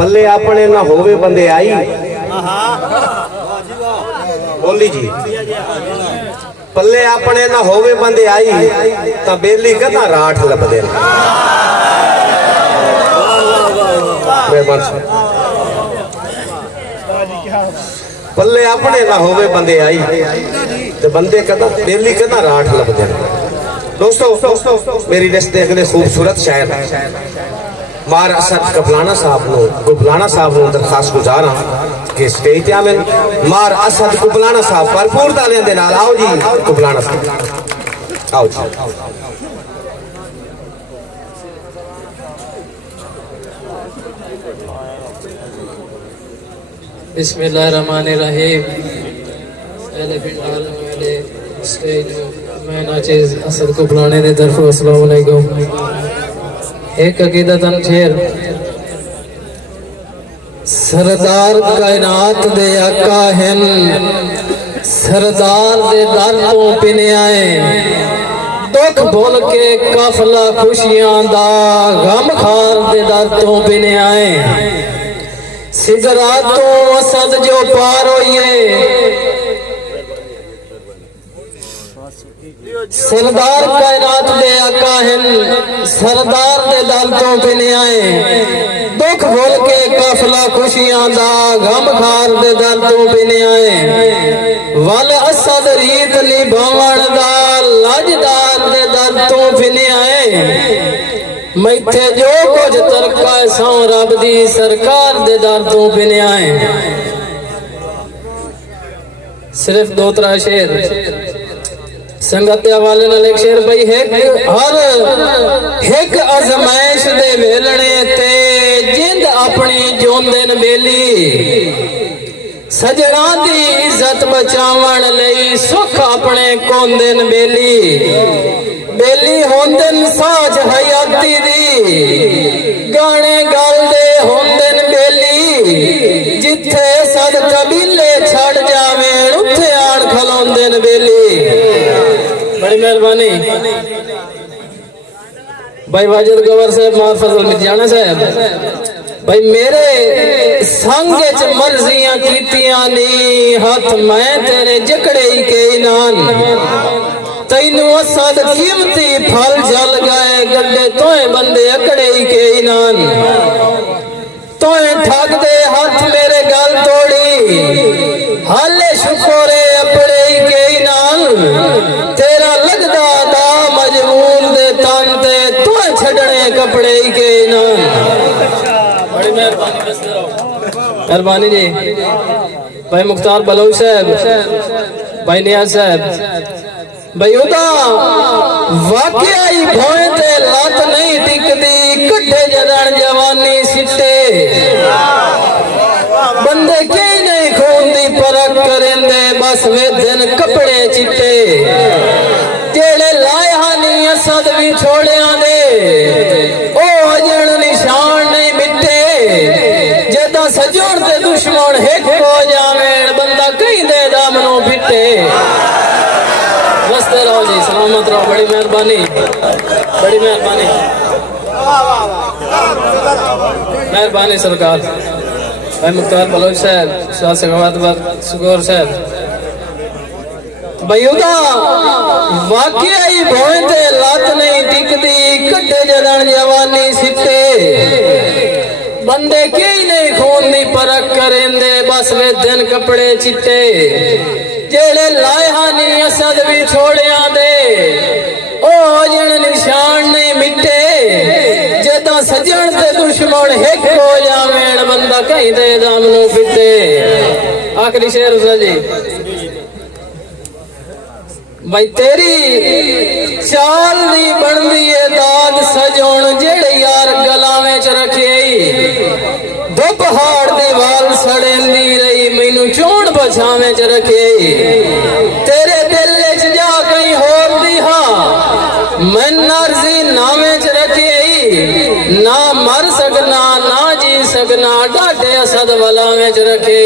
पल्ले अपने ना होवे बंदे आई बोली जी पल्ले अपने ना होवे बंदे आई तो बेली कदा राठ लभदे पल्ले अपने ना होवे बंदे आई तो बंदे कदा बेली कदा राठ लभदे। दोस्तों मेरी लिस्ट देख ले खूबसूरत शायर मार असद कपलाना साहब नो दरखास्त गुजार हां कि स्टेज ते आवें मार असद कुबलाना साहब भरपूर तालियां दे नाल आओ जी कुबलाना साहब आओ जी। बिस्मिल्लाहिर्रहमानिर्रहीम। स्टेज मैं नाचिज असद कुबलाने ने तरफ अस्सलाम वालेकुम। एक अकीदतन शेर सरदार कायनात दे आका हैं सरदार दे दर तो पिने आए दुख भुल के काफला खुशियां दा गम खार दे दर तो पिने आए सिगरा तो असद जो पार होइए सरदार कायनात दे आका हैं सरदार दे दर तो पिने आए दुख भुल के काफला खुशियां दा गम खार दे दर तो पिने आए वल असद रीत निभावण दा लजदार दे दर तो पिने आए मैथे जो कुछ तरका सौ रब दी सरकार दे दर तो पिने आए। सिर्फ दो त्रै शेर संगत हवाले नाल एक शेर भाई एक अजमाइश दे वेलणे ते जिंद अपनी जोंदन बेली सजना दी इज्जत बचावन लई सुख अपने कोंदन बेली बेली होंदन साज हयाती दी गाने गालदे होंदन बेली जिथे सद कबीले छड़ जावे उथे आण खलोंदन बेली। बड़ी मेहरबानी भाई वाजिद गवर साहब मार फजल मिर्जाना साहब भाई मेरे संग च मर्जियां कीतियां नी हाथ मैं तेरे जकड़े ही के नान तैनू असद कीमती फल जल गए गड्डे तोए बंदे अकड़े ही के नान तोए ठग दे हाथ मेरे गल तोड़ी हाले शुक्रे अपने ही के नान तेरा लगदा दा मजबूर दे तन ते तोए छड़ने कपड़े ही के नान। बड़ी मेहरबानी जी भाई मुख्तार बलोच साहब भाई नियाज साहब भाई उदा वाकया ही भोए ते लत नहीं टिकदी कट्ठे जदन जवानी सिट्टे बंदे के नहीं खून दी परख करेंदे बस वे दिन कपड़े चिट्टे जेड़े लाए हानी असद भी छोड़िया दे ओ अजन निशान नहीं मिटे जदा सजोड़ ते दुश्मन हिक हो जावें बंदा कहीं दे दामनों पिटे। मस्त रहो जी सलामत रहो। बड़ी मेहरबानी मेहरबानी सरकार भाई मुख्तार बलोच साहब शाह सखावत सुगौर साहब भैया वाकया ही भोए ते लत नहीं टिकदी कट्टे जदन जवानी सिट्टे बंदे के नहीं खून दी परख करेंदे बस वे दिन कपड़े चिट्टे जेड़े लाए हानी असद भी छोड़िया दे ओ अजन निशान नहीं मिटे जदा सजन ते दुश्मन हिक हो जावें बंदा कहीं दे दामनों पिटे। आखिरी शेर जी भाई तेरी चाल नी बनदी है दाद सजोण जेड़े यार गलावे च रखे दो पहाड़ दी वाल सड़ेंदी रही मैनू चोण बछावे च रखे तेरे दिल च जा कहीं होर दी हां मैं नर्जी नावे च रखे ना मर सकना ना जी सकना डाटे असद वलावे च रखे।